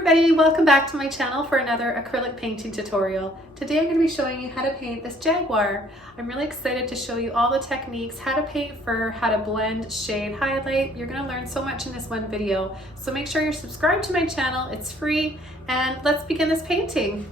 everybody, welcome back to my channel for another acrylic painting tutorial. Today I'm going to be showing you how to paint this jaguar. I'm really excited to show you all the techniques, how to paint fur, how to blend, shade, highlight. You're going to learn so much in this one video. So make sure you're subscribed to my channel, it's free, and let's begin this painting.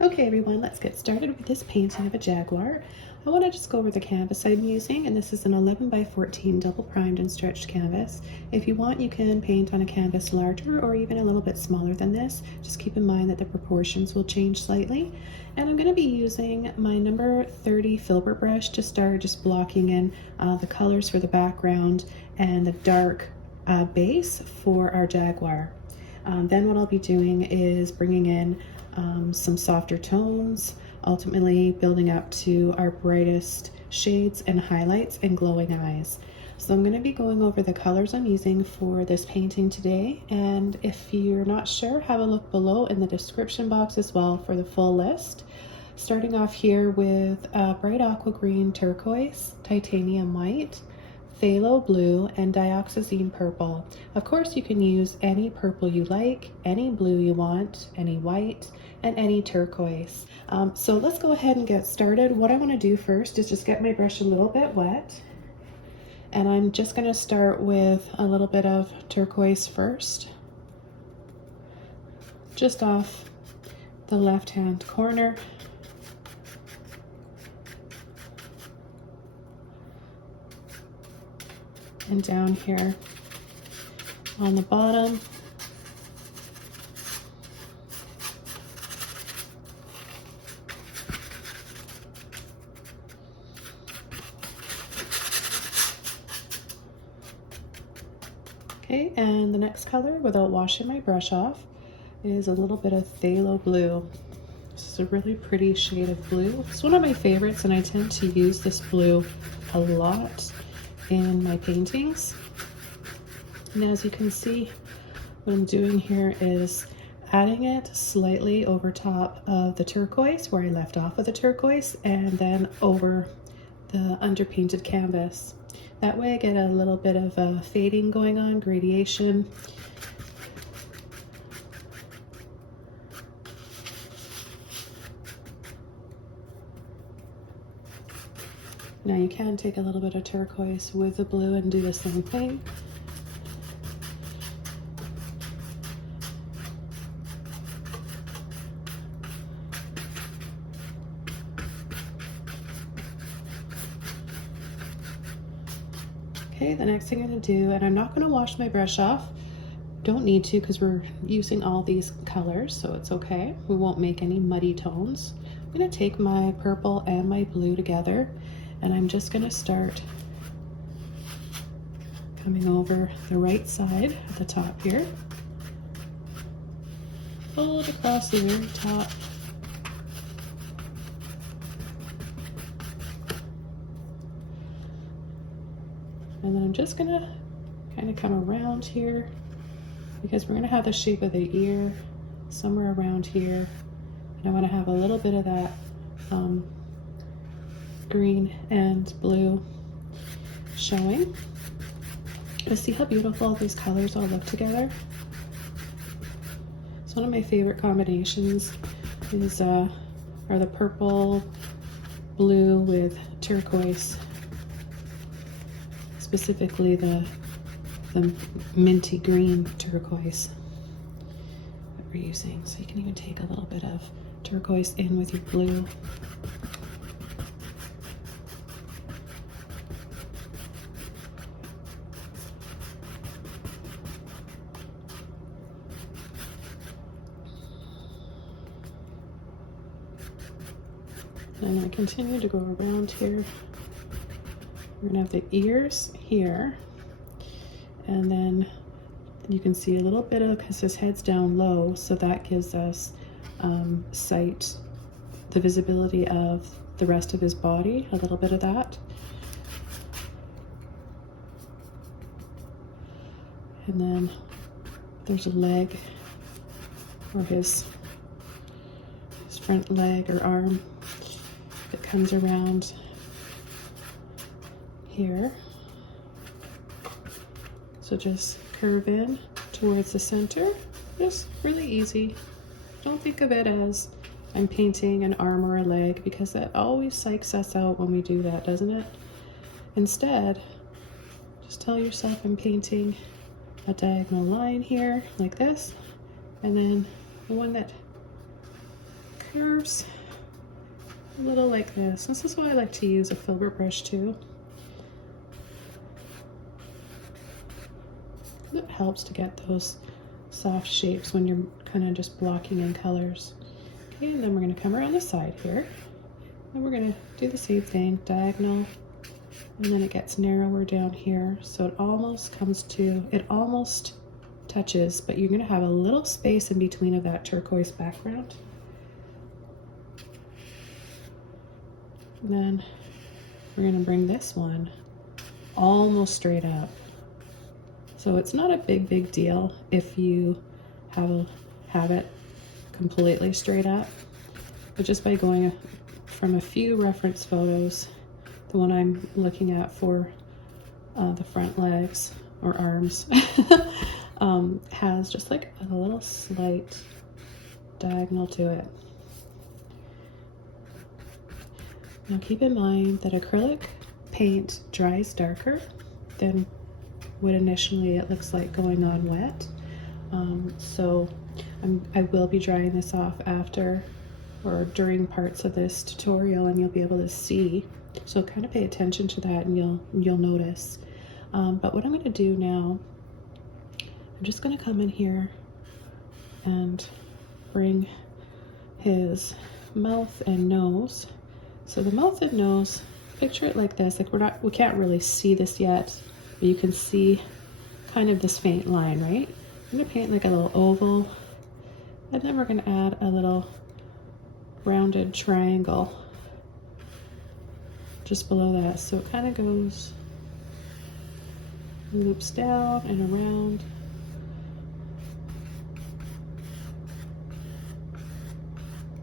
Okay everyone, let's get started with this painting of a jaguar. I want to just go over the canvas I'm using, and this is an 11 by 14 double primed and stretched canvas. If you want, you can paint on a canvas larger or even a little bit smaller than this. Just keep in mind that the proportions will change slightly. And I'm going to be using my number 30 Filbert brush to start just blocking in the colors for the background and the dark base for our jaguar. Then what I'll be doing is bringing in some softer tones, ultimately building up to our brightest shades and highlights and glowing eyes. So I'm going to be going over the colors I'm using for this painting today, and if you're not sure, have a look below in the description box as well for the full list. Starting off here with bright aqua green turquoise, titanium white, phthalo blue, and dioxazine purple. Of course you can use any purple you like, any blue you want, any white, and any turquoise. So let's go ahead and get started. What I want to do first is just get my brush a little bit wet, and I'm just going to start with a little bit of turquoise first, just off the left hand corner. And down here on the bottom. Okay, and the next color, without washing my brush off, is a little bit of phthalo blue. This is a really pretty shade of blue. It's one of my favorites, and I tend to use this blue a lot in my paintings. And as you can see, what I'm doing here is adding it slightly over top of the turquoise where I left off with the turquoise, and then over the underpainted canvas. That way I get a little bit of a fading going on, gradation. Now you can take a little bit of turquoise with the blue and do the same thing. Okay, the next thing I'm going to do, and I'm not going to wash my brush off. Don't need to because we're using all these colors, so it's okay. We won't make any muddy tones. I'm going to take my purple and my blue together, and I'm just going to start coming over the right side at the top here. Pull it across the very top. And then I'm just going to kind of come around here because we're going to have the shape of the ear somewhere around here. And I want to have a little bit of that green and blue showing. But see how beautiful these colors all look together? It's one of my favorite combinations is are the purple blue with turquoise, specifically the minty green turquoise that we're using. So you can even take a little bit of turquoise in with your blue. And I continue to go around here. We're gonna have the ears here, and then you can see a little bit of, because his head's down low, so that gives us sight, the visibility of the rest of his body, a little bit of that. And then there's a leg, or his front leg or arm that comes around here. So just curve in towards the center Just really easy. Don't think of it as I'm painting an arm or a leg, because that always psychs us out when we do that, doesn't it? Instead, just tell yourself I'm painting a diagonal line here, like this, and then the one that curves a little like this. This is why I like to use a filbert brush too. It helps to get those soft shapes when you're kind of just blocking in colors. Okay, and then we're going to come around the side here, and we're going to do the same thing, diagonal, and then it gets narrower down here, so it almost touches, but you're going to have a little space in between of that turquoise background. And then we're going to bring this one almost straight up. So it's not a big deal if you have it completely straight up, but just by going from a few reference photos, the one I'm looking at for the front legs or arms has just like a little slight diagonal to it. Now keep in mind that acrylic paint dries darker than what initially it looks like going on wet. So I will be drying this off after or during parts of this tutorial, and you'll be able to see. So kind of pay attention to that, and you'll notice. But what I'm going to do now, I'm just going to come in here and bring his mouth and nose. So the mouth and nose, picture it like this. Like we can't really see this yet, but you can see kind of this faint line, right? I'm going to paint like a little oval, and then we're going to add a little rounded triangle just below that. So it kind of goes, loops down and around.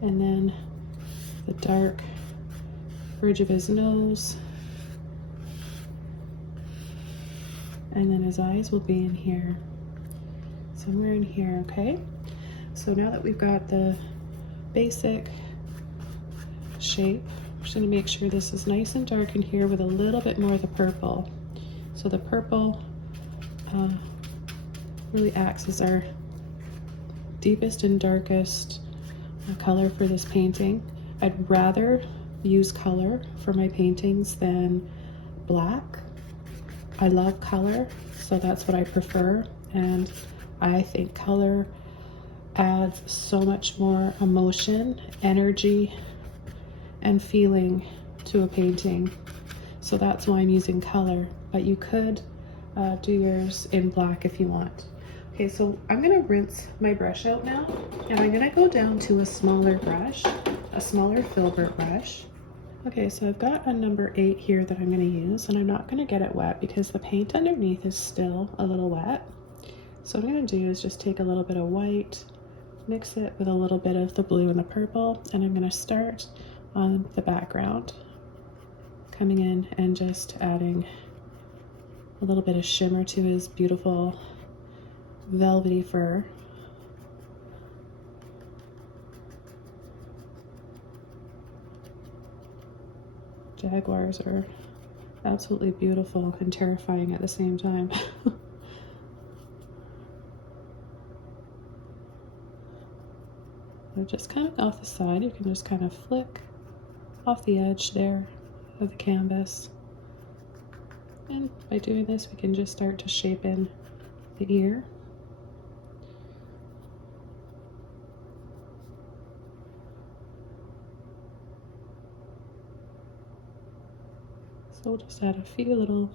And then the dark bridge of his nose. And then his eyes will be in here, somewhere in here, okay? So now that we've got the basic shape, I'm just gonna make sure this is nice and dark in here with a little bit more of the purple. So the purple really acts as our deepest and darkest color for this painting. I'd rather use color for my paintings than black. I love color, so that's what I prefer, and I think color adds so much more emotion, energy, and feeling to a painting. So that's why I'm using color, but you could do yours in black if you want. Okay, so I'm gonna rinse my brush out now, and I'm gonna go down to a smaller brush, a smaller filbert brush. Okay, so I've got a number 8 here that I'm going to use, and I'm not going to get it wet because the paint underneath is still a little wet. So what I'm going to do is just take a little bit of white, mix it with a little bit of the blue and the purple, and I'm going to start on the background, coming in and just adding a little bit of shimmer to his beautiful velvety fur. Jaguars are absolutely beautiful and terrifying at the same time. So just kind of off the side, you can just kind of flick off the edge there of the canvas. And by doing this, we can just start to shape in the ear. So we'll just add a few little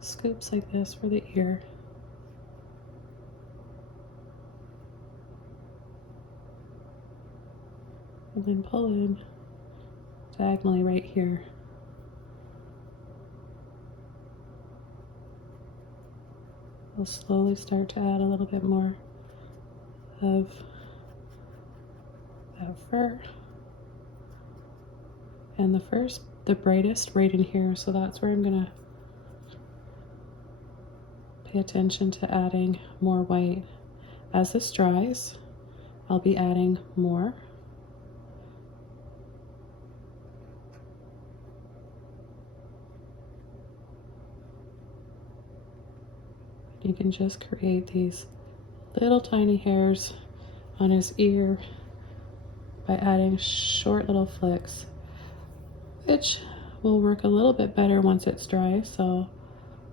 scoops like this for the ear. And then pull in diagonally right here. We'll slowly start to add a little bit more of that fur. And the brightest right in here, so that's where I'm gonna pay attention to adding more white. As this dries, I'll be adding more. You can just create these little tiny hairs on his ear by adding short little flicks, which will work a little bit better once it's dry. So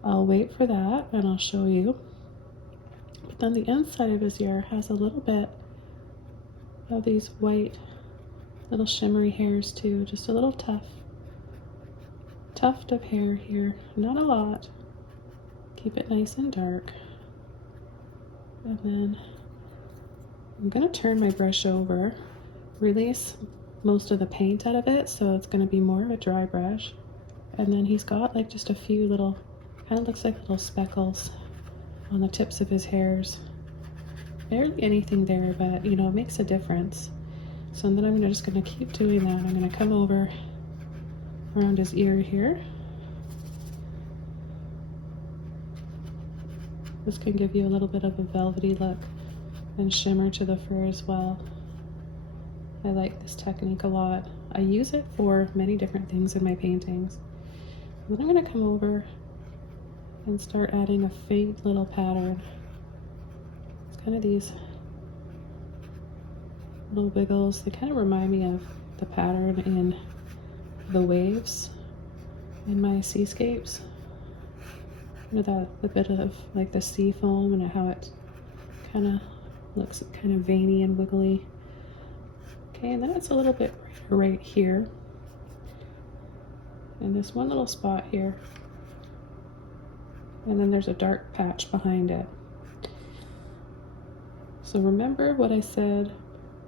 I'll wait for that and I'll show you. But then the inside of his ear has a little bit of these white little shimmery hairs too, just a little tuft of hair here, not a lot. Keep it nice and dark. And then I'm gonna turn my brush over, release most of the paint out of it, so it's gonna be more of a dry brush. And then he's got like just a few little, kind of looks like little speckles on the tips of his hairs. Barely anything there, but you know, it makes a difference. So then I'm just gonna keep doing that. I'm gonna come over around his ear here. This can give you a little bit of a velvety look and shimmer to the fur as well. I like this technique a lot. I use it for many different things in my paintings. And then I'm going to come over and start adding a faint little pattern. It's kind of these little wiggles. They kind of remind me of the pattern in the waves in my seascapes. You know, the bit of like the sea foam and how it kind of looks kind of veiny and wiggly. Okay, and then it's a little bit right here. And this one little spot here. And then there's a dark patch behind it. So remember what I said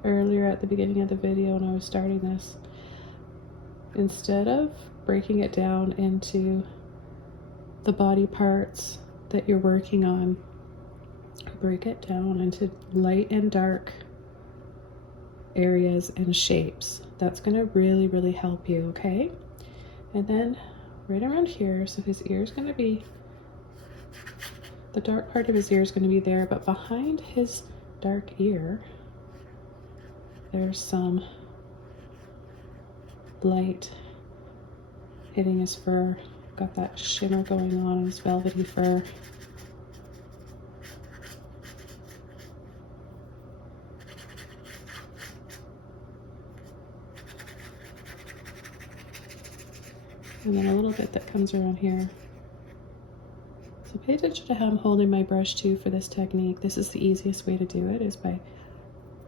earlier at the beginning of the video when I was starting this. Instead of breaking it down into the body parts that you're working on, break it down into light and dark areas and shapes. That's going to really, really help you, okay? And then right around here, so his ear is going to be, the dark part of his ear is going to be there, but behind his dark ear, there's some light hitting his fur. Got that shimmer going on his velvety fur. And then a little bit that comes around here. So pay attention to how I'm holding my brush too for this technique. This is the easiest way to do it, is by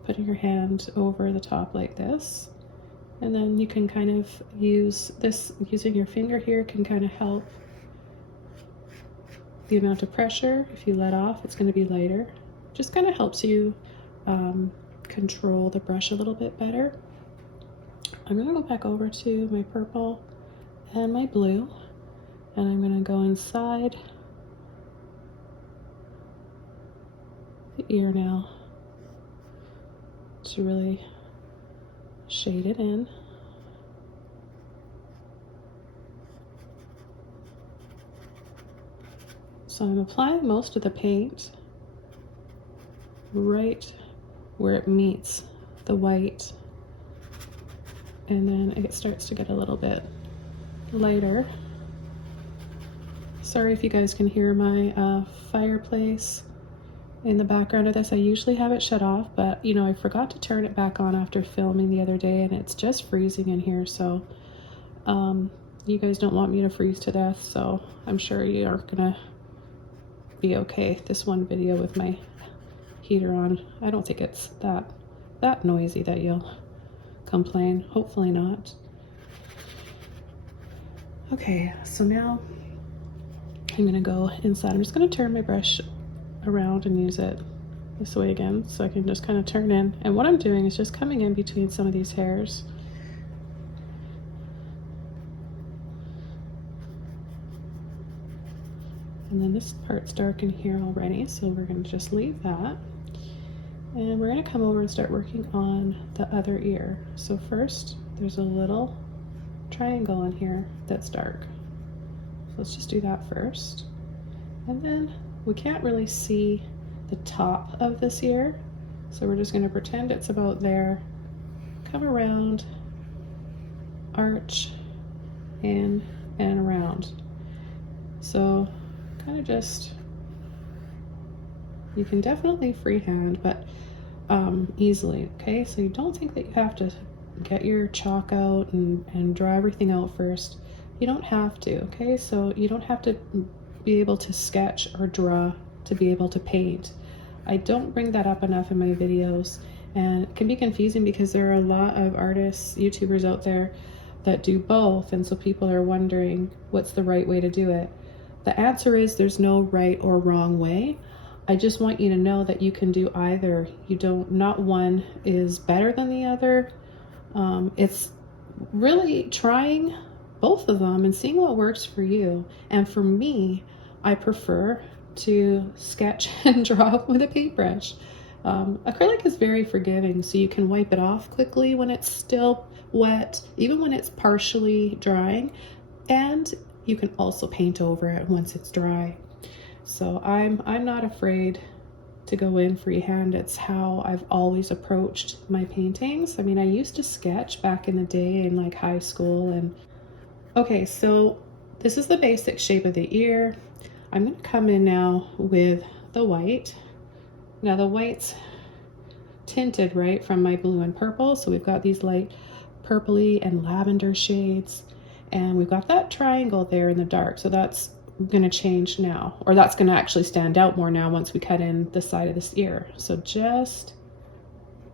putting your hand over the top like this. And then you can kind of use this, using your finger here can kind of help the amount of pressure. If you let off, it's going to be lighter. Just kind of helps you control the brush a little bit better. I'm going to go back over to my purple and my blue, and I'm going to go inside the ear now to really shade it in. So I'm applying most of the paint right where it meets the white, and then it starts to get a little bit lighter. Sorry if you guys can hear my fireplace in the background of this. I usually have it shut off, but you know, I forgot to turn it back on after filming the other day, and it's just freezing in here. So you guys don't want me to freeze to death, so I'm sure you are gonna be okay this one video with my heater on. I don't think it's that noisy that you'll complain. Hopefully not. Okay, so now I'm gonna go inside. I'm just gonna turn my brush around and use it this way again, so I can just kind of turn in. And what I'm doing is just coming in between some of these hairs. And then this part's dark in here already, so we're going to just leave that. And we're going to come over and start working on the other ear. So first, there's a little triangle in here that's dark. So let's just do that first. And then we can't really see the top of this ear, so we're just going to pretend it's about there, come around, arch, in and around. So kind of just, you can definitely freehand, but easily, okay? So you don't think that you have to get your chalk out and draw everything out first. You don't have to, okay? So you don't have to be able to sketch or draw to be able to paint. I don't bring that up enough in my videos, and it can be confusing because there are a lot of artists, YouTubers out there that do both, and so people are wondering what's the right way to do it. The answer is there's no right or wrong way. I just want you to know that you can do either. Not one is better than the other. It's really trying both of them and seeing what works for you. And for me, I prefer to sketch and draw with a paintbrush. Acrylic is very forgiving, so you can wipe it off quickly when it's still wet, even when it's partially drying, and you can also paint over it once it's dry. So I'm not afraid to go in freehand. It's how I've always approached my paintings. I mean, I used to sketch back in the day in like high school. And okay, so this is the basic shape of the ear. I'm going to come in now with the white. Now the white's tinted, right, from my blue and purple. So we've got these light purpley and lavender shades, and we've got that triangle there in the dark. So that's going to change now, or that's going to actually stand out more now once we cut in the side of this ear. So just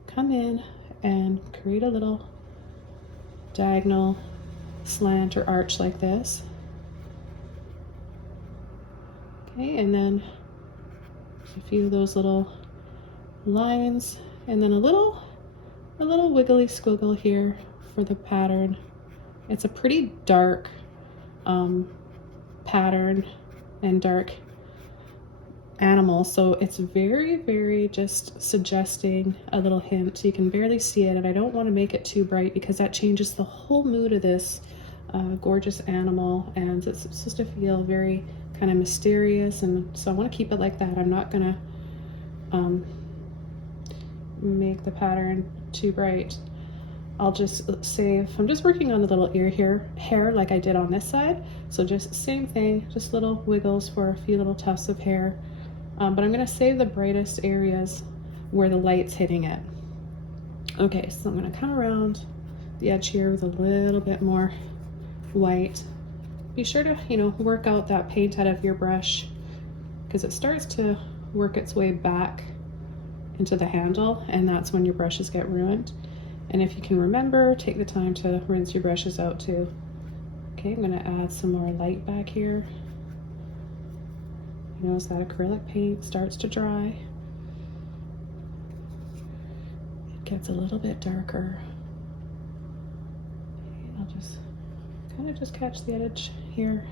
come in and create a little diagonal slant or arch like this. Okay, and then a few of those little lines, and then a little wiggly squiggle here for the pattern. It's a pretty dark pattern and dark animal, so it's very just suggesting a little hint. You can barely see it, and I don't want to make it too bright because that changes the whole mood of this gorgeous animal, and it's supposed to feel very kind of mysterious, and so I want to keep it like that. I'm not gonna make the pattern too bright. I'll just save, I'm just working on the little ear hair like I did on this side. So just same thing, just little wiggles for a few little tufts of hair. But I'm gonna save the brightest areas where the light's hitting it. Okay, so I'm gonna come around the edge here with a little bit more white. Be sure to, work out that paint out of your brush because it starts to work its way back into the handle, and that's when your brushes get ruined. And if you can remember, take the time to rinse your brushes out too. Okay, I'm gonna add some more light back here. As that acrylic paint starts to dry, it gets a little bit darker. Okay, I'll just kind of catch the edge here.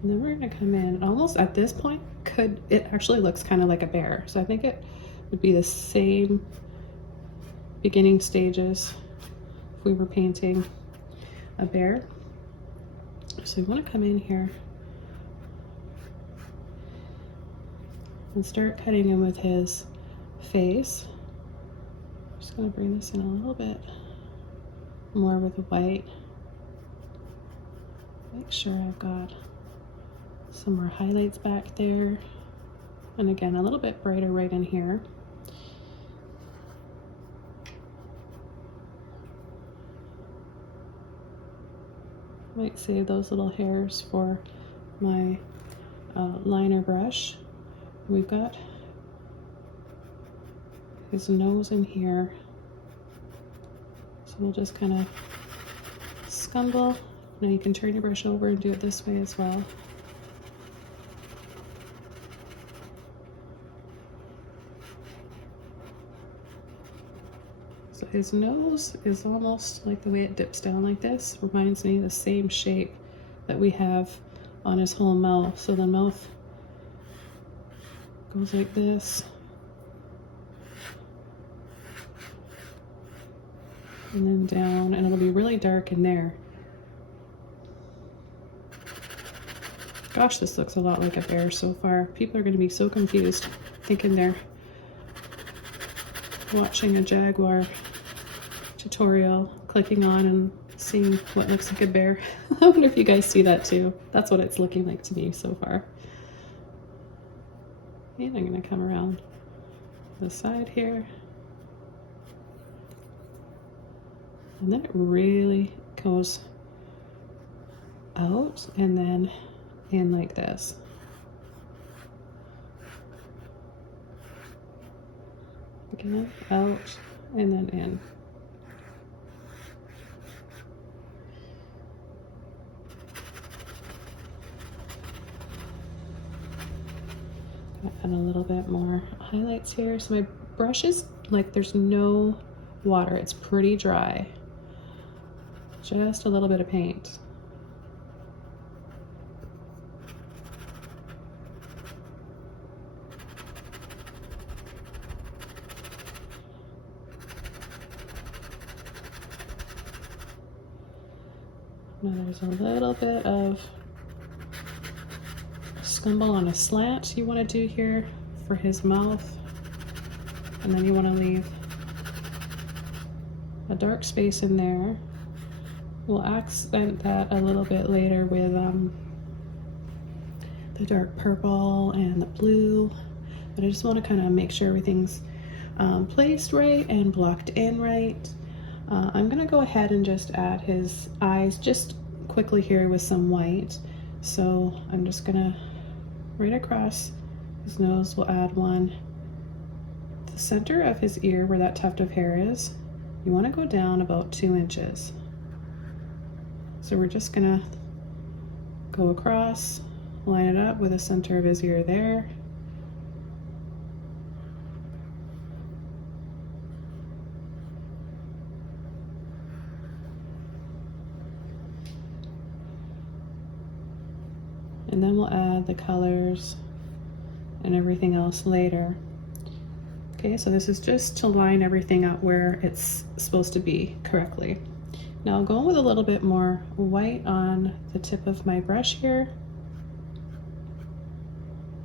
And then we're going to come in, and almost at this point, it actually looks kind of like a bear. So I think it would be the same beginning stages if we were painting a bear. So we want to come in here and start cutting in with his face. I'm just going to bring this in a little bit more with the white. Make sure I've got some more highlights back there, and again a little bit brighter right in here. Might save those little hairs for my liner brush. We've got his nose in here, so we'll just kind of scumble. Now you can turn your brush over and do it this way as well. So his nose is almost like the way it dips down like this. Reminds me of the same shape that we have on his whole mouth. So the mouth Goes like this. And then down, and it'll be really dark in there. Gosh, this looks a lot like a bear so far. People are going to be so confused, thinking they're watching a jaguar tutorial, clicking on and seeing what looks like a bear. I wonder if you guys see that too. That's what it's looking like to me so far. And I'm going to come around the side here. And then it really goes out and then in like this. Again, out and then in. Add a little bit more highlights here. So my brush is like there's no water. It's pretty dry. Just a little bit of paint. Now there's a little bit of scumble on a slant you want to do here for his mouth, and then you want to leave a dark space in there. We'll accent that a little bit later with the dark purple and the blue, but I just want to kind of make sure everything's placed right and blocked in right. I'm gonna go ahead and just add his eyes just quickly here with some white. So I'm just gonna right across his nose, we'll add one. The center of his ear where that tuft of hair is, you want to go down about 2 inches. So we're just gonna go across, line it up with the center of his ear there. And then we'll add the colors and everything else later. Okay, so this is just to line everything up where it's supposed to be correctly. Now I'll go with a little bit more white on the tip of my brush here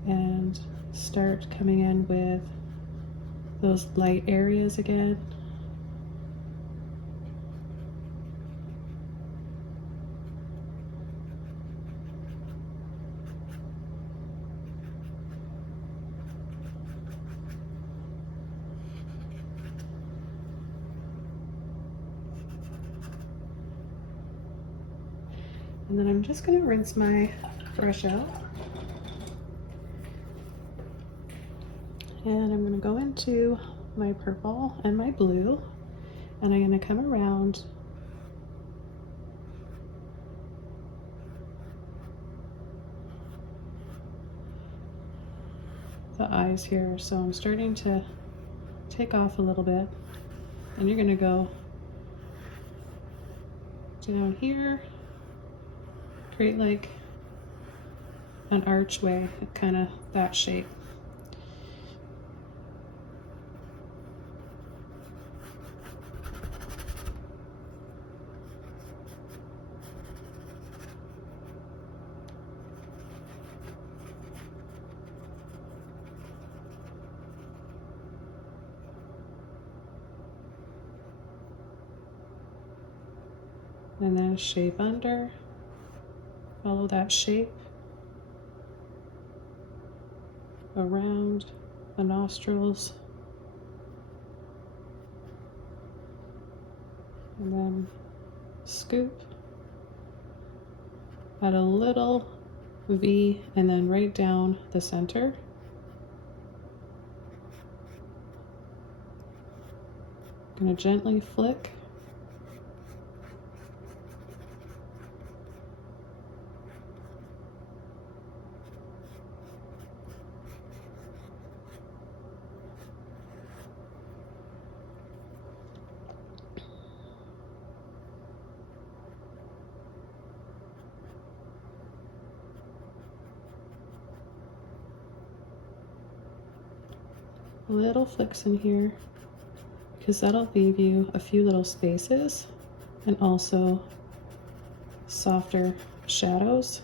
and start coming in with those light areas again. And then I'm just going to rinse my brush out. And I'm going to go into my purple and my blue, and I'm going to come around the eyes here. So I'm starting to take off a little bit, and you're going to go down here, create like an archway, kind of that shape. And then shape under, follow that shape around the nostrils, and then scoop, add a little V, and then right down the center. I'm going to gently flick. little flicks in here because that'll leave you a few little spaces and also softer shadows.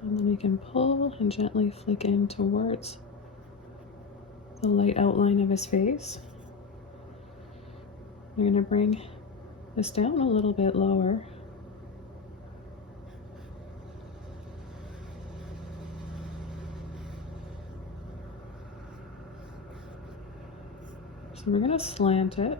And then we can pull and gently flick in towards the light outline of his face. We're going to bring this down a little bit lower. So we're going to slant it.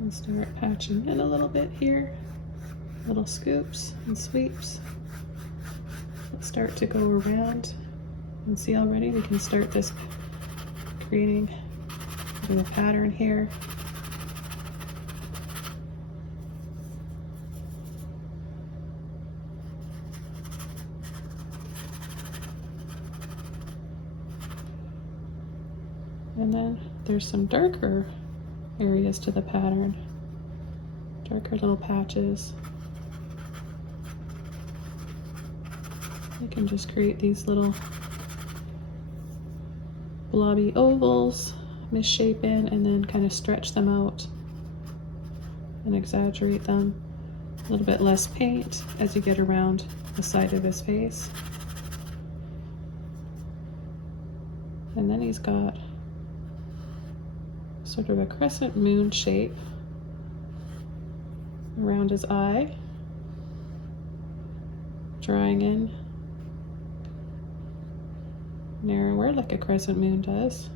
And start patching in a little bit here, little scoops and sweeps. Let's start to go around and see already we can start this creating a bit of a pattern here. And then there's some darker areas to the pattern, darker little patches. You can just create these little blobby ovals, misshapen, and then kind of stretch them out and exaggerate them. A little bit less paint as you get around the side of his face. And then he's got sort of a crescent moon shape around his eye, drawing in narrower like a crescent moon does.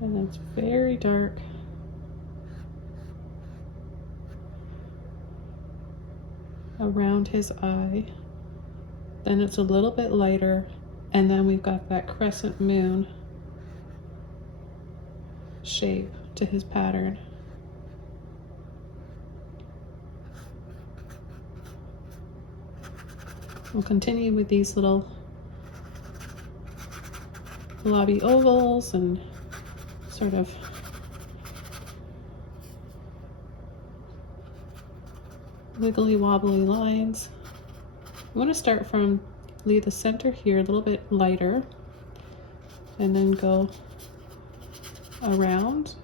And it's very dark. Around his eye, then it's a little bit lighter, and then we've got that crescent moon shape to his pattern. We'll continue with these little blobby ovals and sort of wiggly wobbly lines. We want to start from leave the center here a little bit lighter and then go around.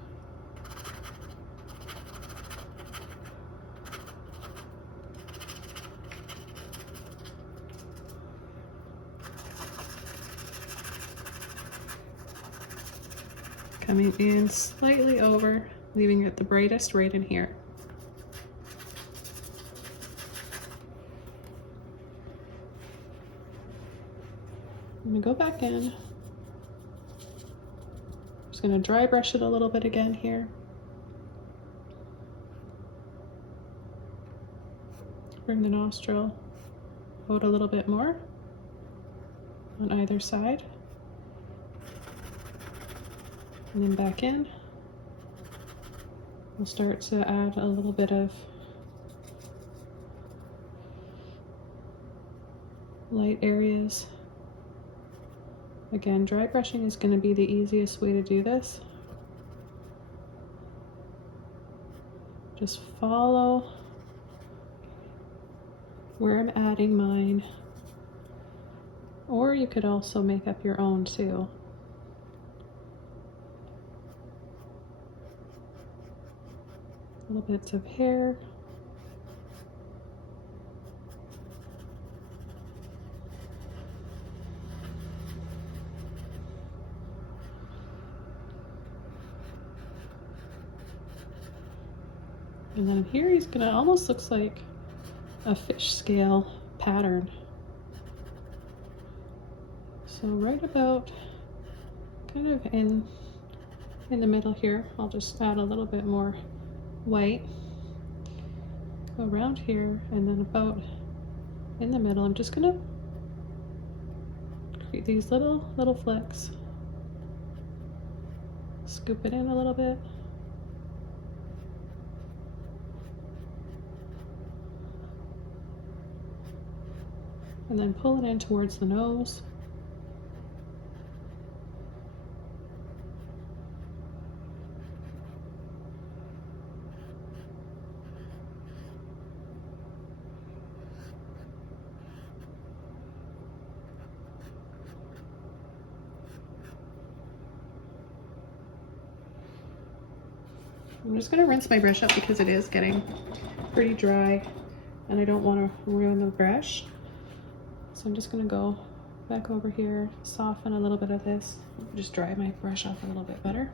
Coming in slightly over, leaving it the brightest right in here. I'm gonna go back in. Just gonna dry brush it a little bit again here. Bring the nostril out a little bit more on either side. And then back in. We'll start to add a little bit of light areas. Again, dry brushing is going to be the easiest way to do this. Just follow where I'm adding mine, or you could also make up your own too. Little bits of hair. And then here he's gonna almost looks like a fish scale pattern So right about kind of in the middle here, I'll just add a little bit more white. Go around here, and then about in the middle, I'm just gonna create these little flecks. Scoop it in a little bit. And then pull it in towards the nose. I'm just going to rinse my brush up because it is getting pretty dry and I don't want to ruin the brush. So I'm just going to go back over here, soften a little bit of this, just dry my brush off a little bit better.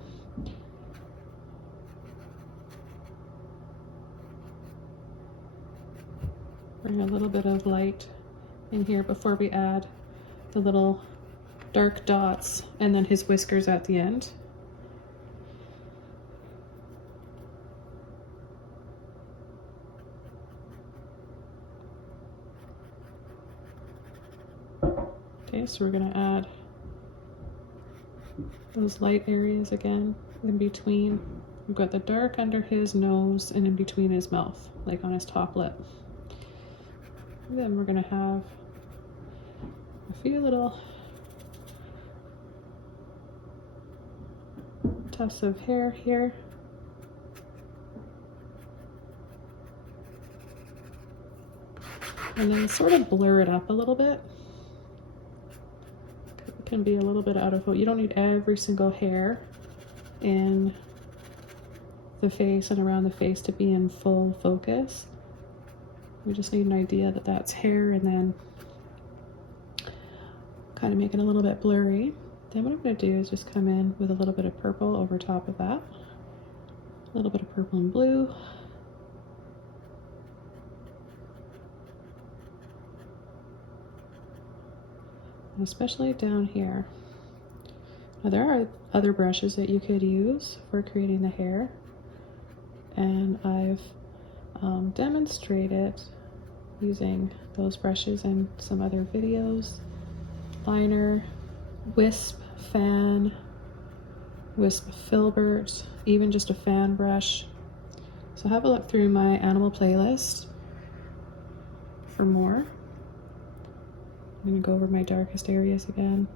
Bring a little bit of light in here before we add the little dark dots and then his whiskers at the end. Okay, so we're going to add those light areas again in between. We've got the dark under his nose and in between his mouth, like on his top lip. And then we're going to have a few little tufts of hair here. And then sort of blur it up a little bit. Can be a little bit out of focus. You don't need every single hair in the face and around the face to be in full focus. We just need an idea that that's hair, and then kind of make it a little bit blurry. Then what I'm going to do is just come in with a little bit of purple over top of that. A little bit of purple and blue. Especially down here. Now there are other brushes that you could use for creating the hair, and I've demonstrated using those brushes in some other videos. Liner, wisp, fan, wisp filbert, even just a fan brush. So have a look through my animal playlist for more. I'm going to go over my darkest areas again.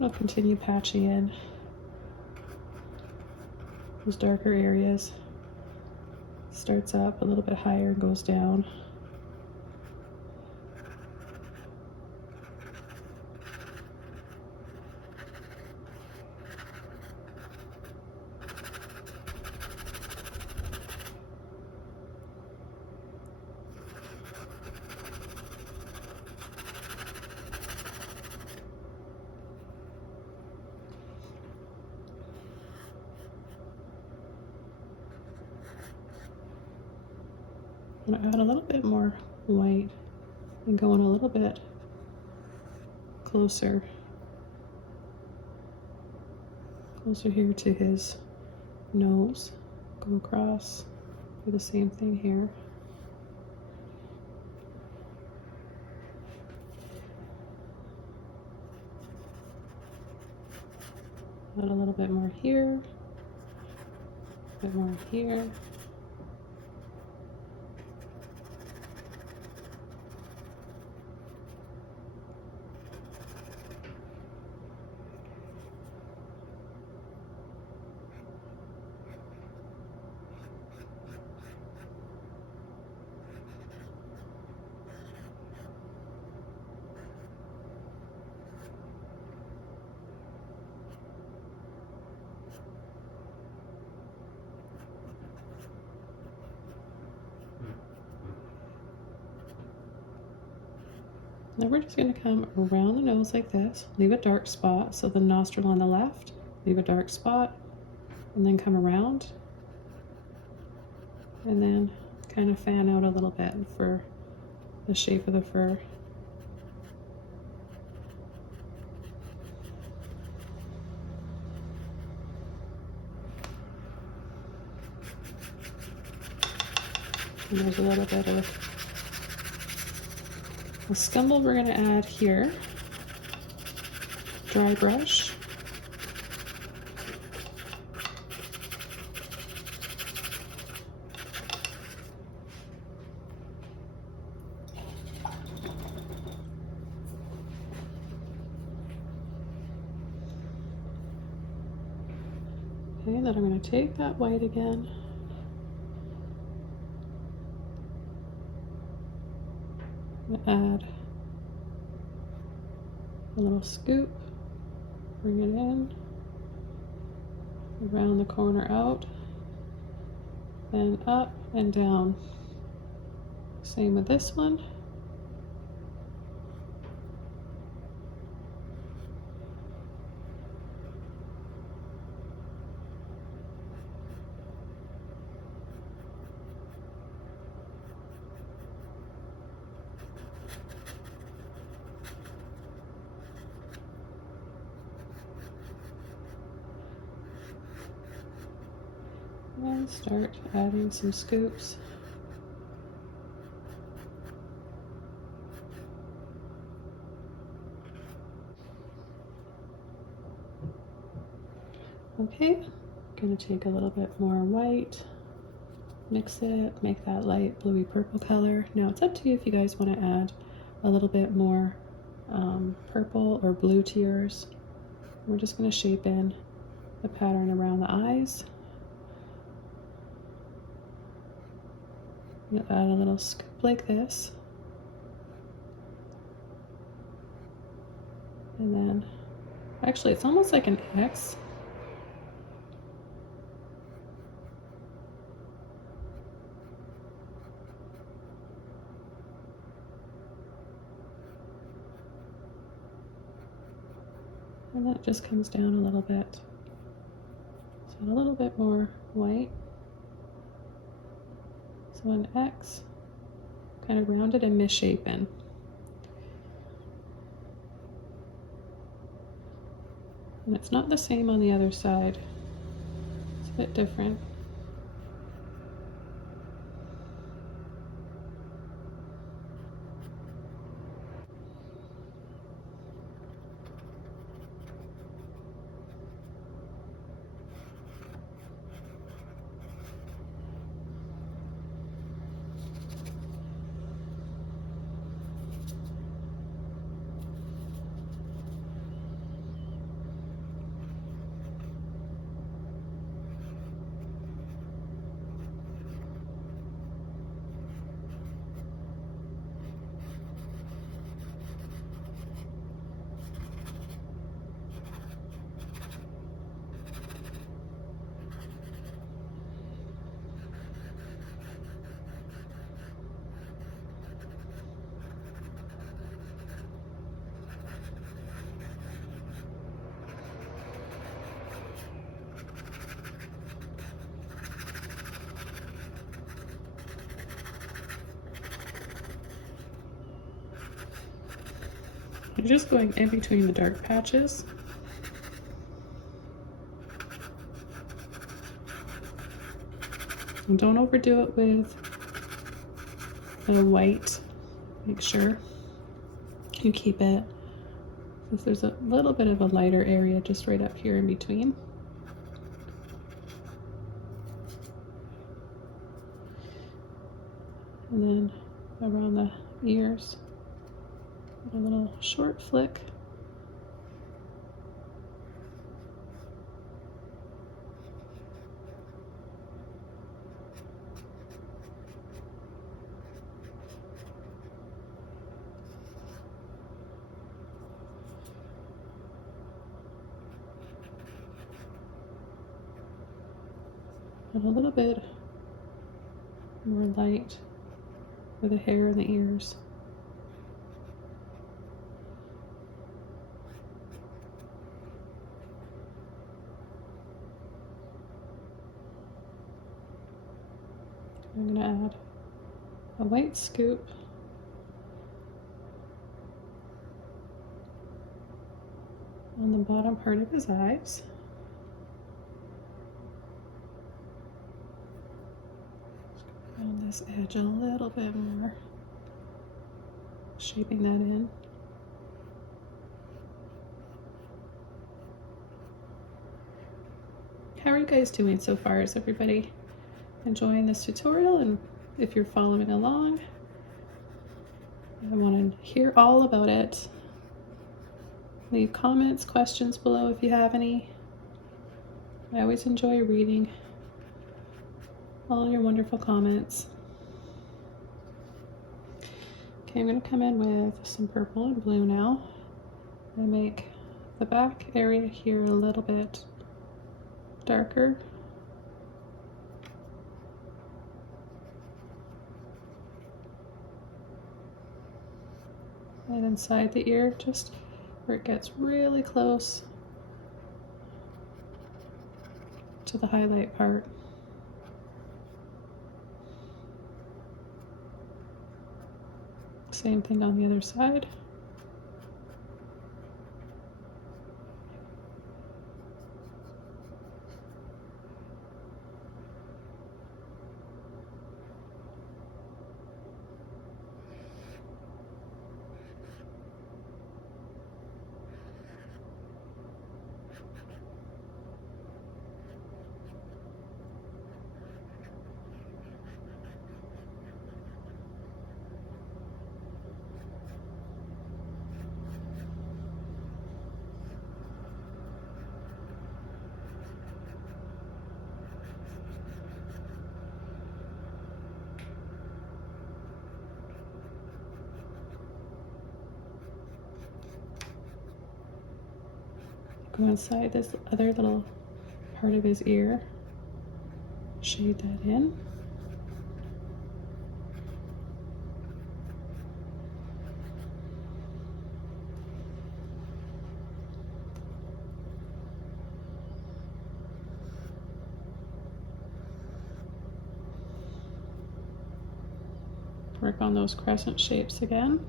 I'll continue patching in those darker areas. Starts up a little bit higher and goes down. I'm going to add a little bit more white and go in a little bit closer here to his nose. Go across, do the same thing here. Add a little bit more here, a bit more here. Now we're just going to come around the nose like this, leave a dark spot, so the nostril on the left, leave a dark spot, and then come around, and then kind of fan out a little bit for the shape of the fur. And there's a little bit of the scumble we're going to add here. Dry brush. Okay, then I'm going to take that white again. Add a little scoop, bring it in, around the corner out, then up and down. Same with this one. And start adding some scoops. Okay, gonna take a little bit more white, mix it, make that light bluey purple color. Now it's up to you if you guys want to add a little bit more purple or blue to yours. We're just gonna shape in the pattern around the eyes. Add a little scoop like this, and then actually it's almost like an X. And then it just comes down a little bit. So a little bit more white. So an X, kind of rounded and misshapen. And it's not the same on the other side. It's a bit different. I'm just going in between the dark patches. And don't overdo it with the white. Make sure you keep it, because there's a little bit of a lighter area just right up here in between. And then around the ears, a little short flick. And a little bit more light for the hair and the ears. I'm gonna add a white scoop on the bottom part of his eyes. On this edge a little bit more, shaping that in. How are you guys doing so far? Is everybody enjoying this tutorial? And if you're following along, I want to hear all about it. Leave comments, questions below if you have any. I always enjoy reading all your wonderful comments. Okay, I'm going to come in with some purple and blue now and make the back area here a little bit darker. And inside the ear, just where it gets really close to the highlight part. Same thing on the other side. Go inside this other little part of his ear, shade that in. Work on those crescent shapes again.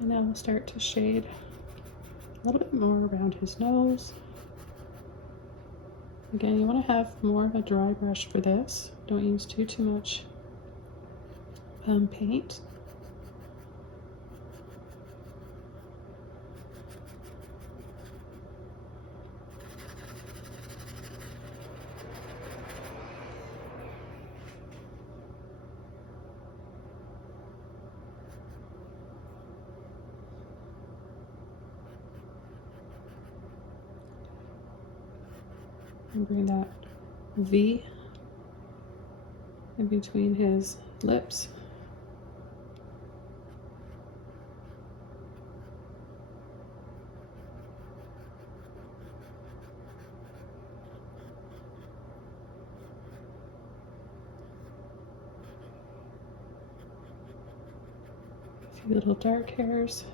And now we'll start to shade a little bit more around his nose. Again, you want to have more of a dry brush for this. Don't use too much paint. And bring that V in between his lips. A few little dark hairs.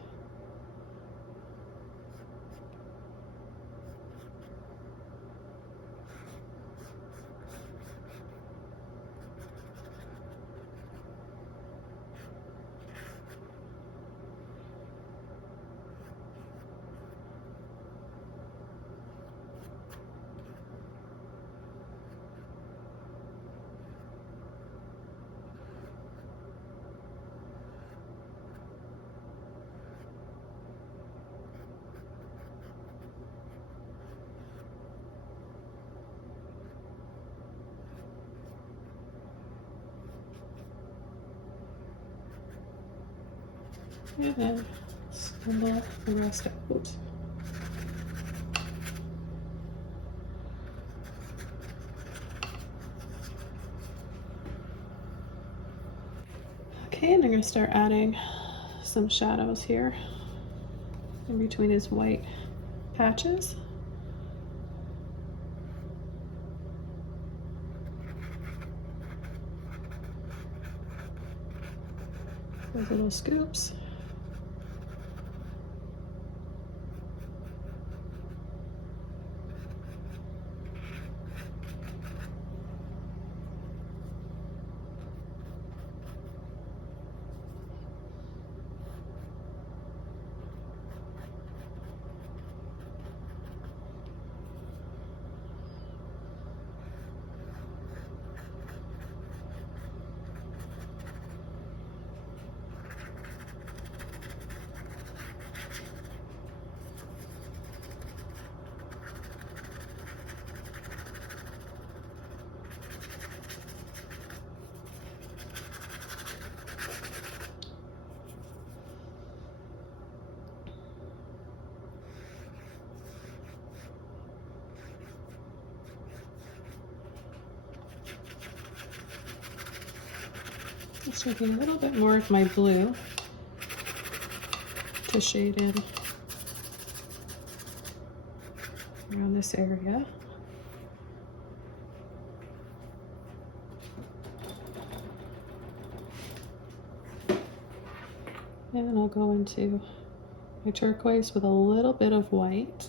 And then spindle the rest out. Okay, and I'm going to start adding some shadows here in between his white patches. Those little scoops. Just taking a little bit more of my blue to shade in around this area. And I'll go into my turquoise with a little bit of white.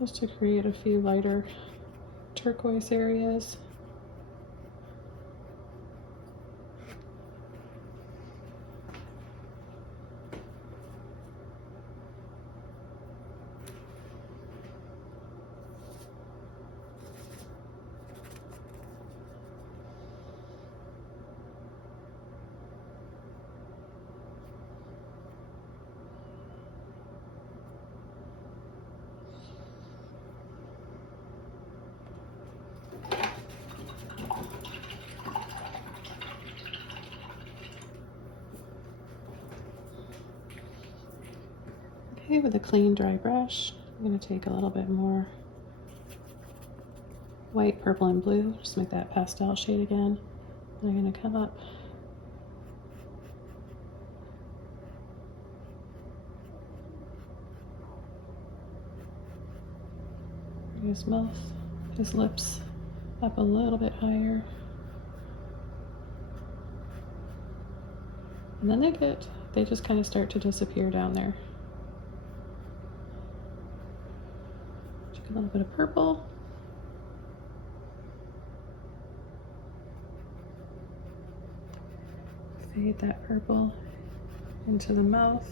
Just to create a few lighter turquoise areas. Okay, with a clean dry brush, I'm going to take a little bit more white, purple, and blue, just make that pastel shade again. And I'm going to come up his mouth, his lips up a little bit higher. And then they just kind of start to disappear down there. Take a little bit of purple. Fade that purple into the mouth.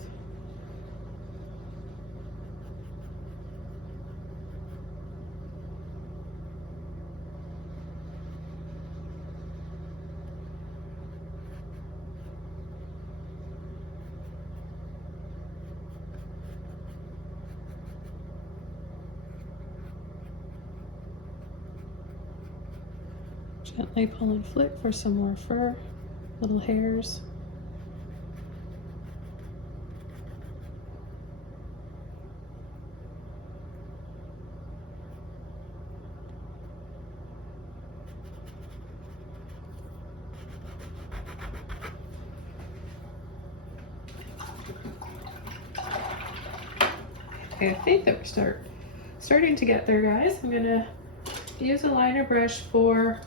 Gently pull and flick for some more fur, little hairs. Okay, I think that we're starting to get there, guys. I'm gonna use a liner brush for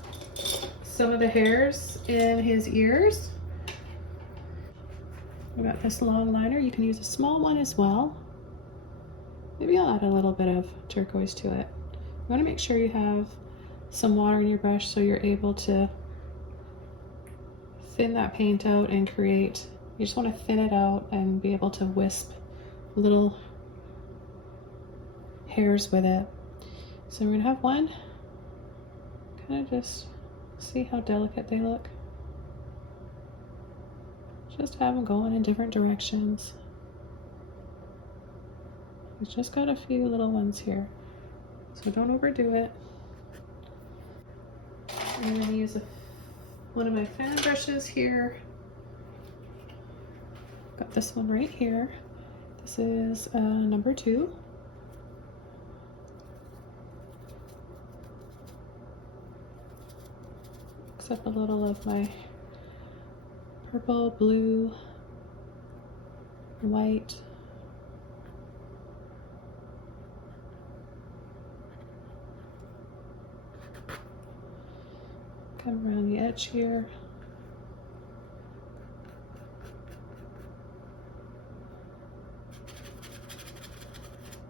some of the hairs in his ears. I've got this long liner. You can use a small one as well. Maybe I'll add a little bit of turquoise to it. You want to make sure you have some water in your brush so you're able to thin that paint out and create, you just want to thin it out and be able to wisp little hairs with it. So we're going to have one, kind of just see how delicate they look. Just have them going in different directions. We've just got a few little ones here, so don't overdo it. I'm going to use one of my fan brushes here. Got this one right here. This is number 2. Mix up a little of my purple, blue, white. Come around the edge here.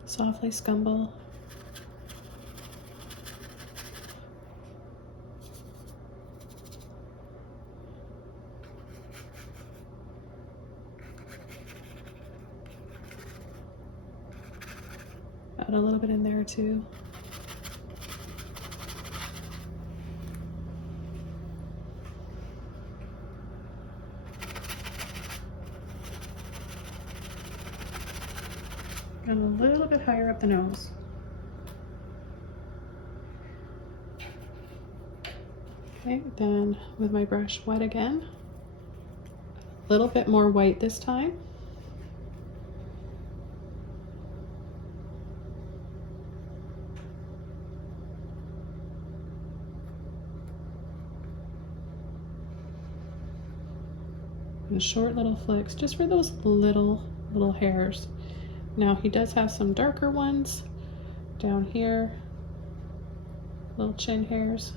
Softly scumble. Add a little bit in there too. And a little bit higher up the nose. Okay, then with my brush wet again, a little bit more white this time. And short little flicks, just for those little hairs. Now he does have some darker ones down here, little chin hairs.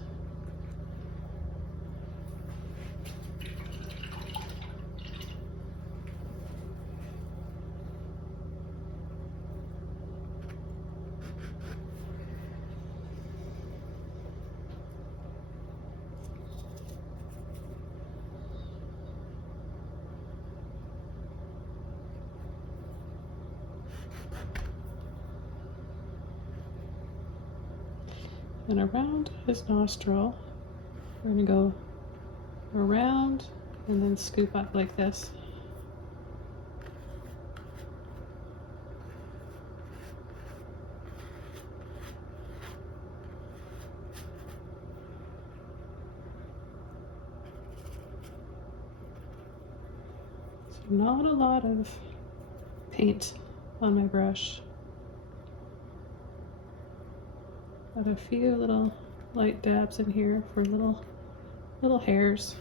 And around his nostril, we're going to go around and then scoop up like this. So not a lot of paint on my brush. Got a few little light dabs in here for little hairs.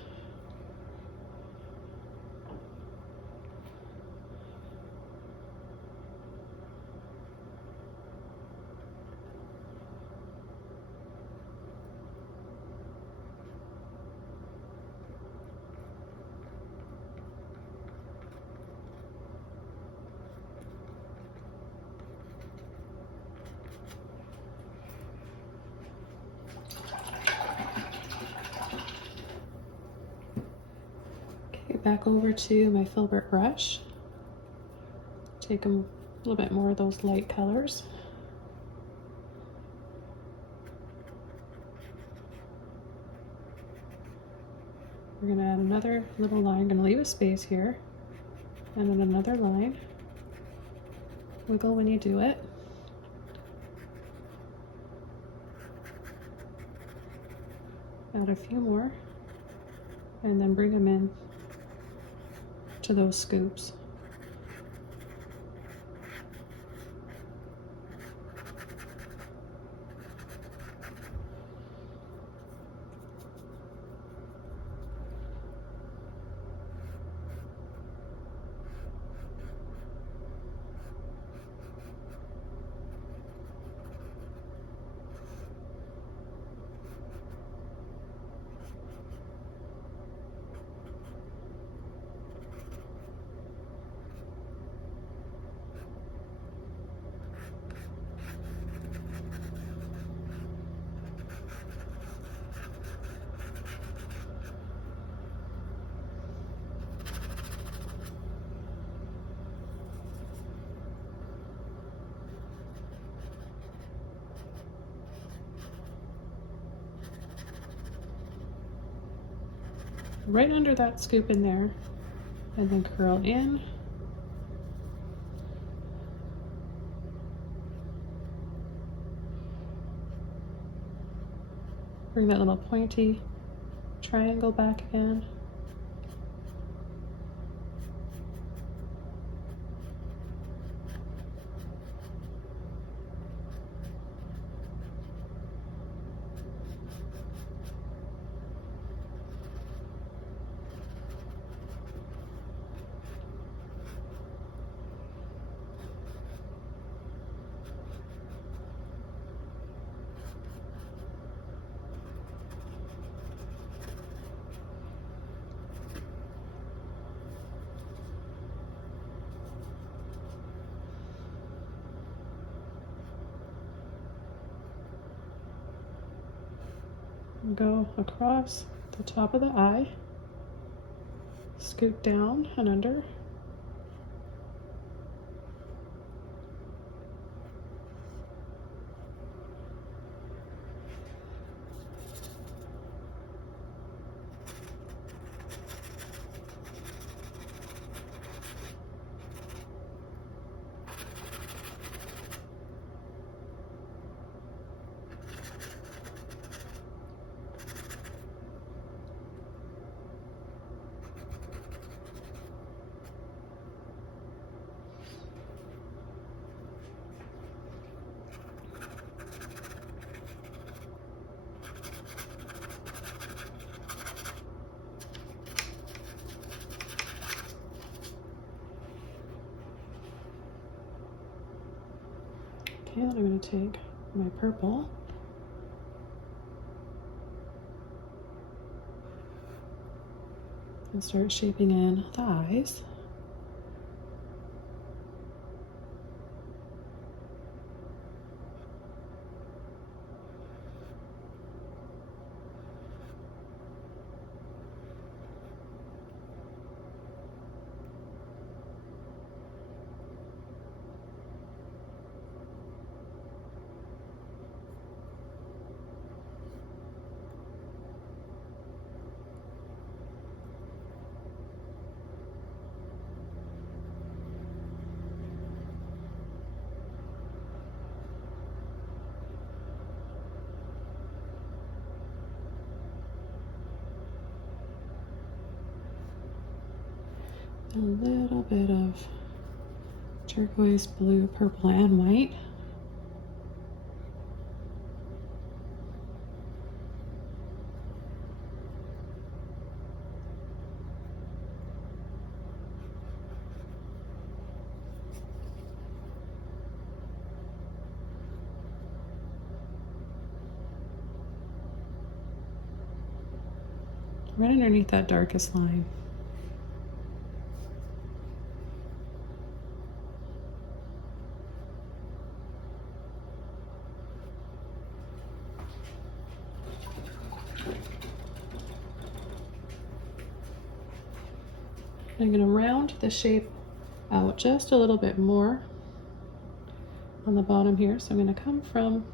Back over to my Filbert brush. Take a little bit more of those light colors. We're going to add another little line. I'm going to leave a space here. And then another line. Wiggle when you do it. Add a few more. And then bring them in to those scoops. Right under that scoop in there, and then curl in. Bring that little pointy triangle back in. Go across the top of the eye, scoot down and under. Okay, then I'm going to take my purple and start shaping in the eyes. A little bit of turquoise, blue, purple, and white. Right underneath that darkest line. I'm going to round the shape out just a little bit more on the bottom here. So I'm going to come from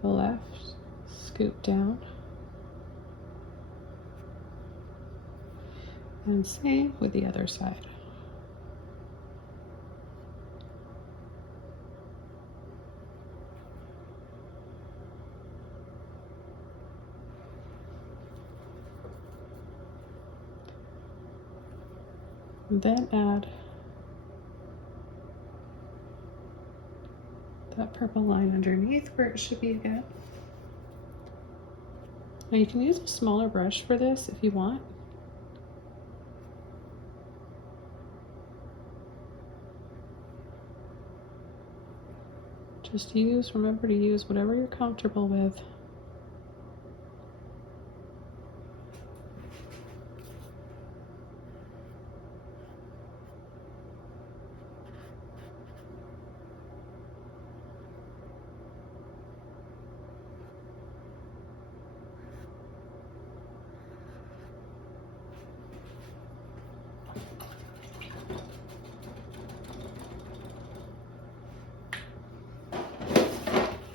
the left, scoop down, and same with the other side. And then add that purple line underneath where it should be again. Now you can use a smaller brush for this if you want. Just remember to use whatever you're comfortable with.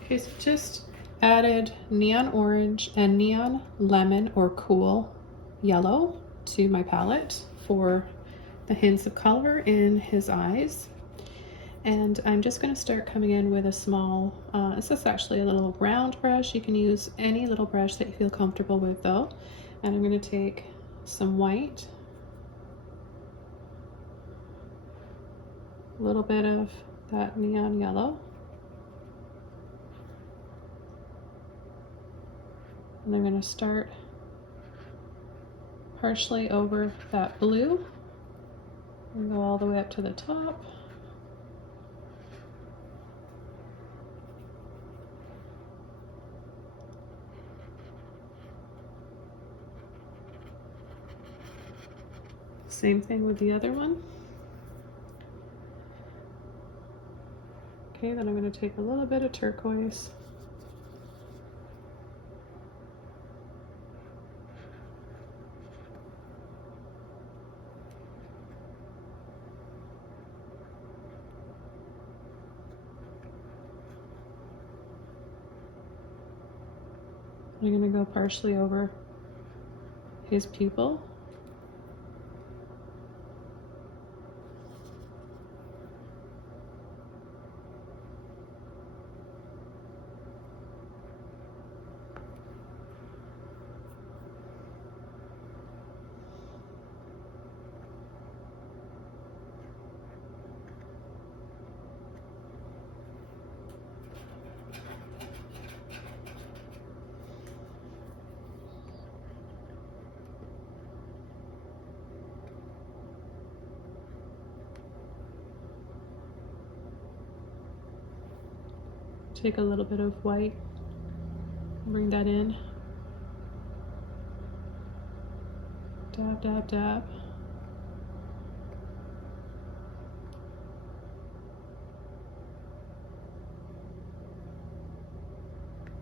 Okay, so just added neon orange and neon lemon or cool yellow to my palette for the hints of color in his eyes. And I'm just going to start coming in with a small, this is actually a little round brush. You can use any little brush that you feel comfortable with though. And I'm going to take some white, a little bit of that neon yellow, and I'm going to start partially over that blue and go all the way up to the top. Same thing with the other one. Okay, then I'm going to take a little bit of turquoise. I'm going to go partially over his pupil. Take a little bit of white, bring that in, dab, dab, dab.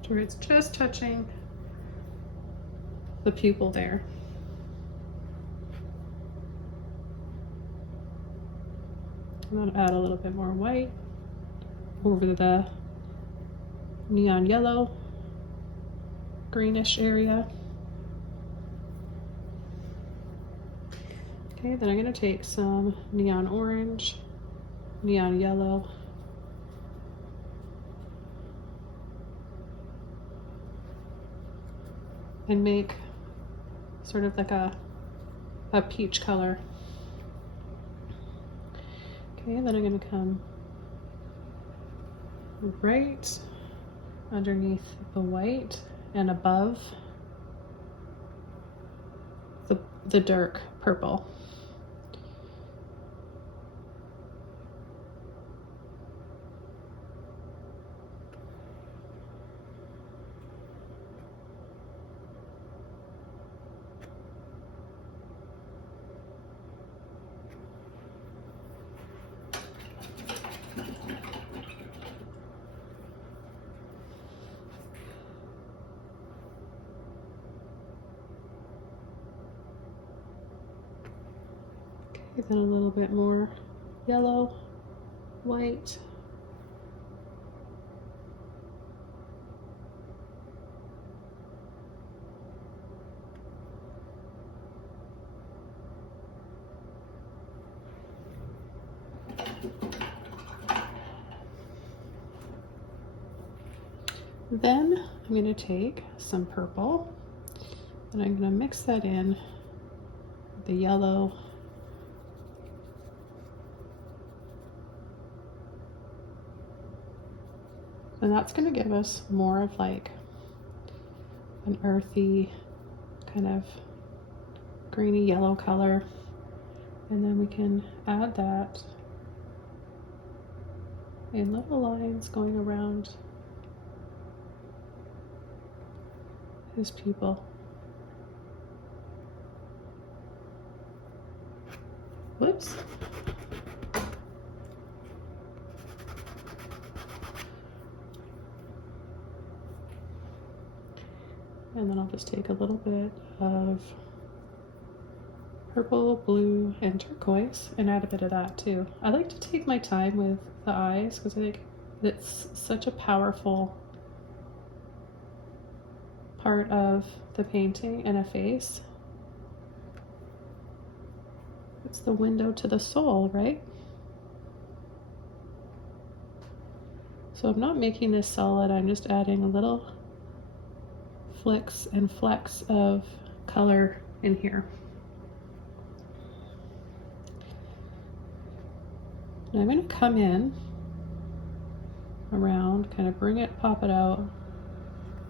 To where it's just touching the pupil there. I'm going to add a little bit more white over the neon yellow, greenish area. Okay, then I'm going to take some neon orange, neon yellow, and make sort of like a peach color. Okay, then I'm going to come right underneath the white and above the dark purple. Then a little bit more yellow, white. Then I'm going to take some purple and I'm going to mix that in with the yellow, and that's going to give us more of like an earthy kind of greeny yellow color. And then we can add that in little lines going around his pupil. Whoops. And then I'll just take a little bit of purple, blue, and turquoise and add a bit of that too. I like to take my time with the eyes because I think it's such a powerful part of the painting and a face. It's the window to the soul, right? So I'm not making this solid, I'm just adding a little flicks and flecks of color in here. Now I'm going to come in around, kind of bring it, pop it out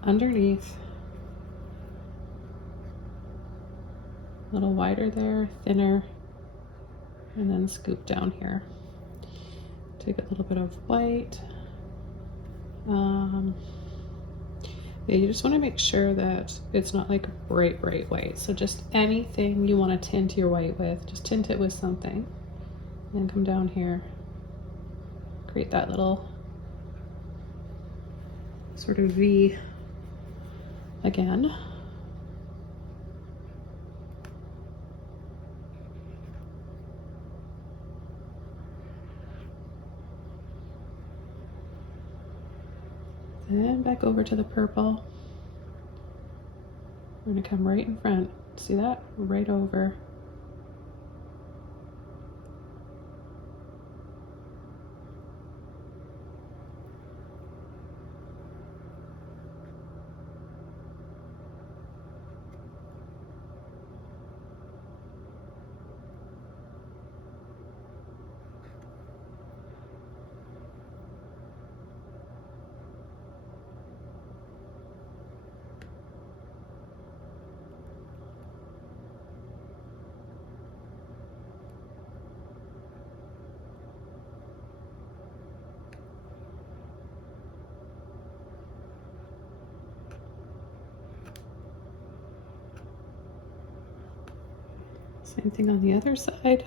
underneath. A little wider there, thinner, and then scoop down here. Take a little bit of white. Yeah, you just want to make sure that it's not like bright white. So just anything you want to tint your white with, just tint it with something. And come down here, create that little sort of V again. Then back over to the purple. We're going to come right in front. See that? Right over. Same thing on the other side.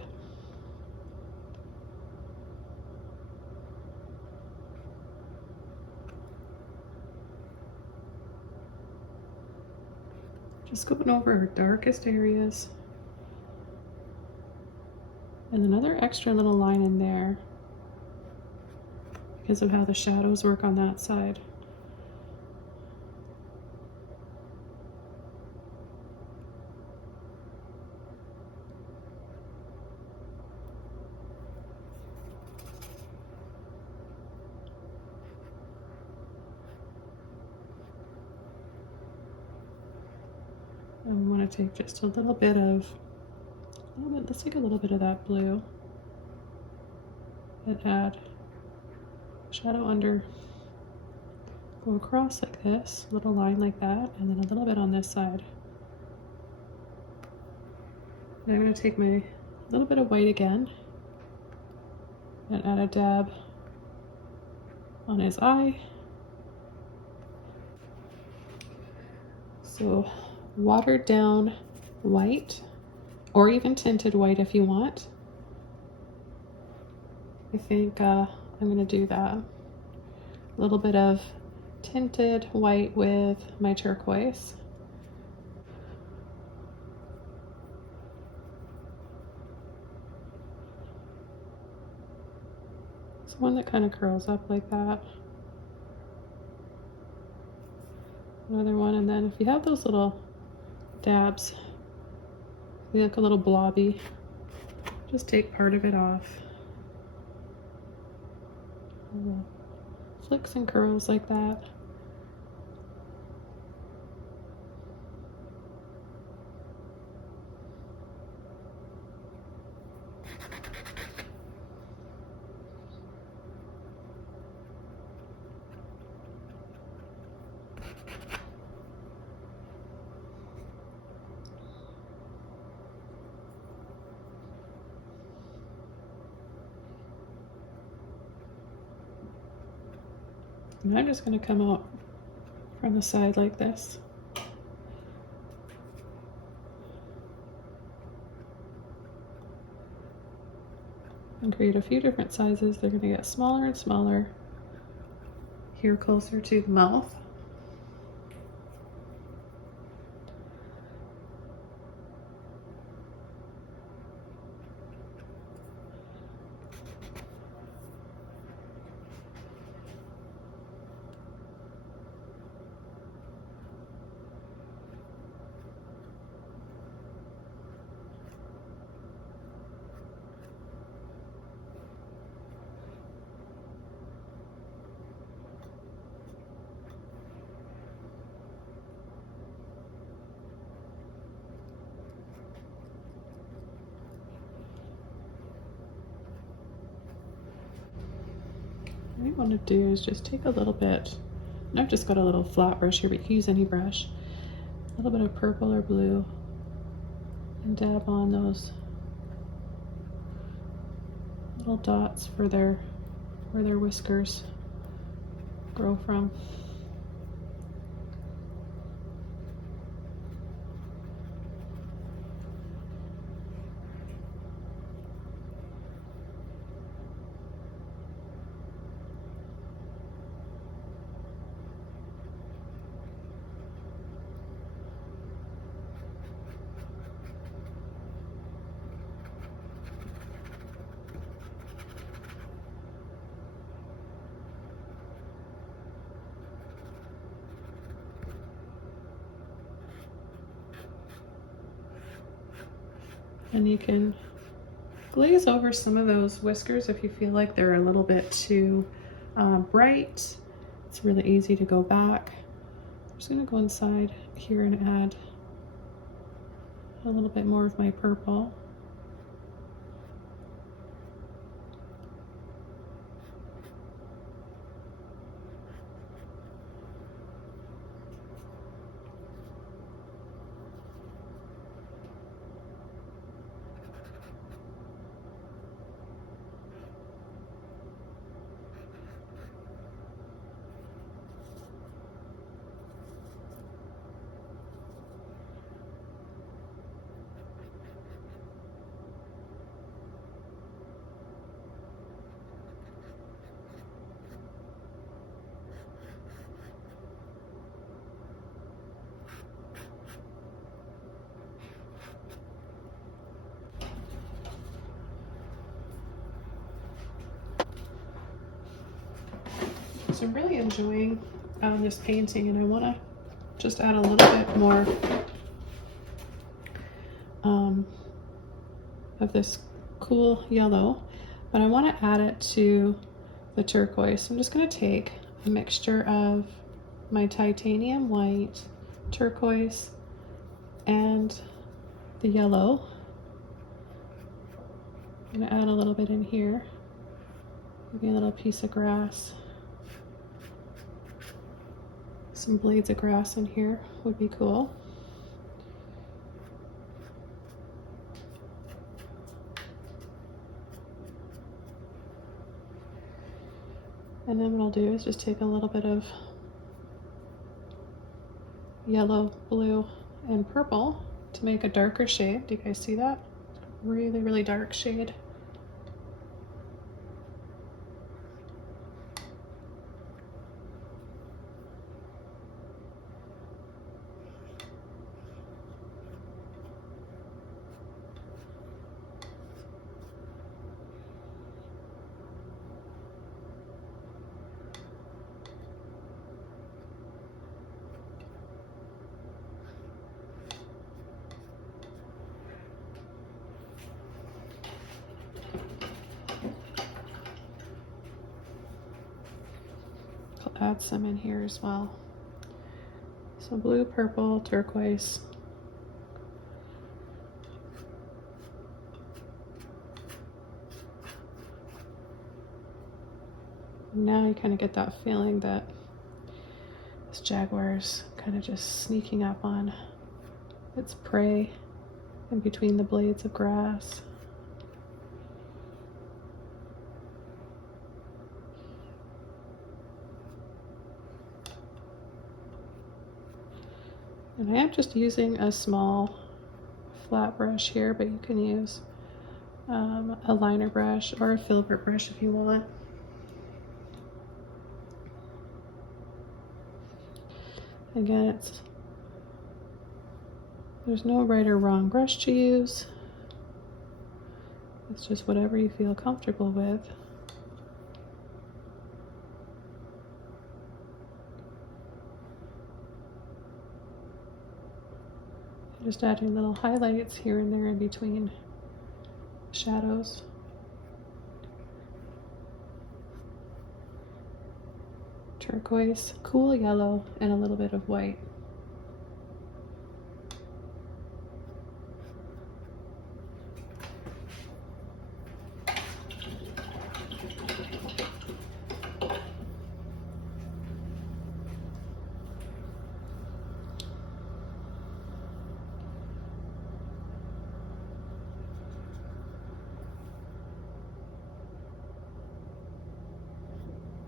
Just going over our darkest areas. And another extra little line in there because of how the shadows work on that side. I want to take just a little bit of, let's take a little bit of that blue and add shadow under, go across like this, little line like that, and then a little bit on this side. And I'm going to take my little bit of white again and add a dab on his eye. So watered down white, or even tinted white if you want. I think I'm going to do that. A little bit of tinted white with my turquoise. It's one that kind of curls up like that. Another one, and then if you have those little dabs, they look a little blobby, just take part of it off. Flicks and curls like that. And I'm just going to come out from the side like this. And create a few different sizes. They're going to get smaller and smaller here closer to the mouth. you want to do is just take a little bit, and I've just got a little flat brush here, but you can use any brush, a little bit of purple or blue, and dab on those little dots for where their whiskers grow from. And you can glaze over some of those whiskers if you feel like they're a little bit too bright. It's really easy to go back. I'm just gonna go inside here and add a little bit more of my purple. So I'm really enjoying this painting, and I want to just add a little bit more of this cool yellow, but I want to add it to the turquoise. So I'm just going to take a mixture of my titanium white, turquoise, and the yellow. I'm going to add a little bit in here, maybe a little piece of grass. Some blades of grass in here would be cool. And then what I'll do is just take a little bit of yellow, blue, and purple to make a darker shade. Do you guys see that? Really, really dark shade. I'll add some in here as well. So blue, purple, turquoise. Now you kind of get that feeling that this jaguar is kind of just sneaking up on its prey in between the blades of grass. And I am just using a small flat brush here, but you can use a liner brush or a filbert brush if you want. Again, there's no right or wrong brush to use. It's just whatever you feel comfortable with. Just adding little highlights here and there in between shadows. Turquoise, cool yellow, and a little bit of white.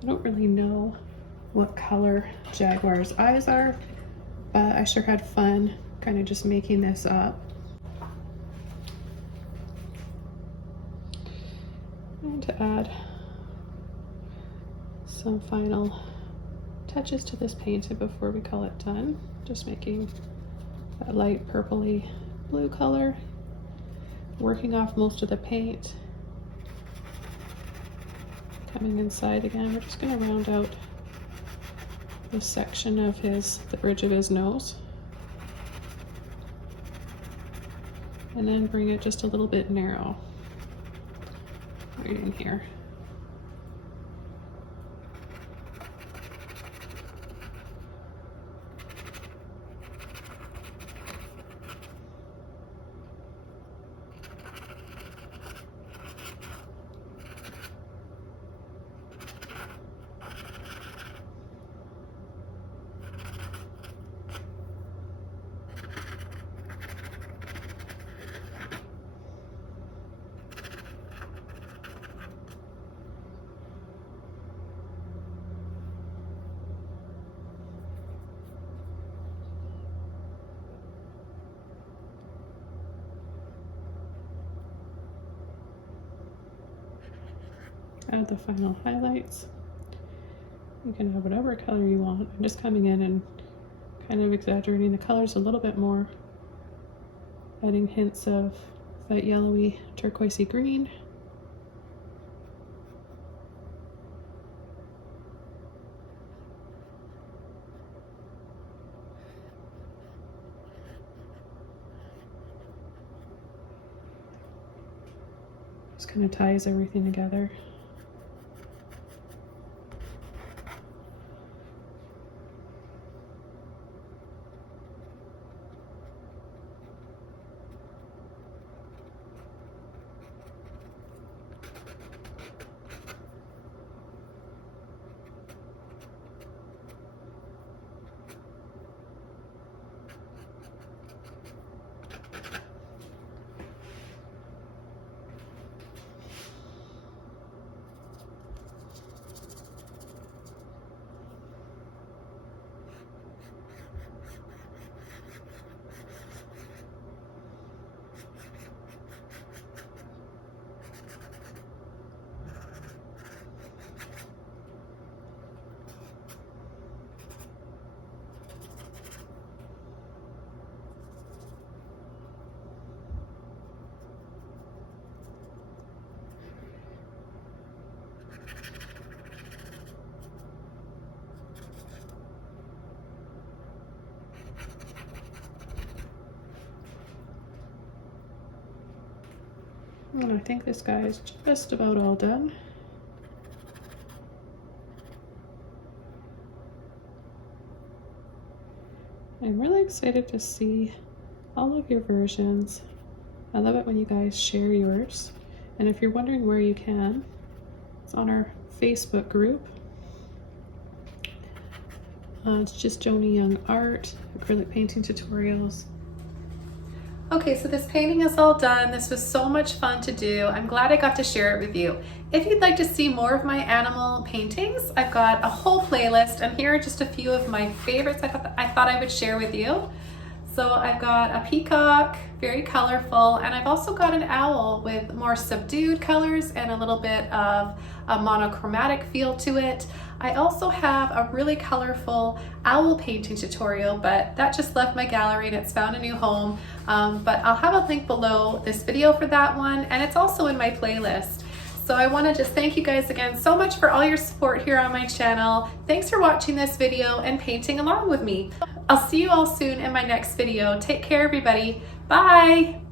I don't really know what color Jaguar's eyes are, but I sure had fun kind of just making this up. And to add some final touches to this painting before we call it done, just making that light purpley blue color, working off most of the paint. Coming inside again, we're just going to round out this section of the bridge of his nose, and then bring it just a little bit narrow right in here. Add the final highlights. You can have whatever color you want. I'm just coming in and kind of exaggerating the colors a little bit more, adding hints of that yellowy turquoisey green. Just kind of ties everything together. And I think this guy is just about all done. I'm really excited to see all of your versions. I love it when you guys share yours. And if you're wondering where you can, it's on our Facebook group. It's just Joni Young Art, acrylic painting tutorials. Okay, so this painting is all done. This was so much fun to do. I'm glad I got to share it with you. If you'd like to see more of my animal paintings, I've got a whole playlist, and here are just a few of my favorites I thought I would share with you. So I've got a peacock, very colorful, and I've also got an owl with more subdued colors and a little bit of a monochromatic feel to it. I also have a really colorful owl painting tutorial, but that just left my gallery and it's found a new home. But I'll have a link below this video for that one, and it's also in my playlist. So I want to just thank you guys again so much for all your support here on my channel. Thanks for watching this video and painting along with me. I'll see you all soon in my next video. Take care, everybody. Bye.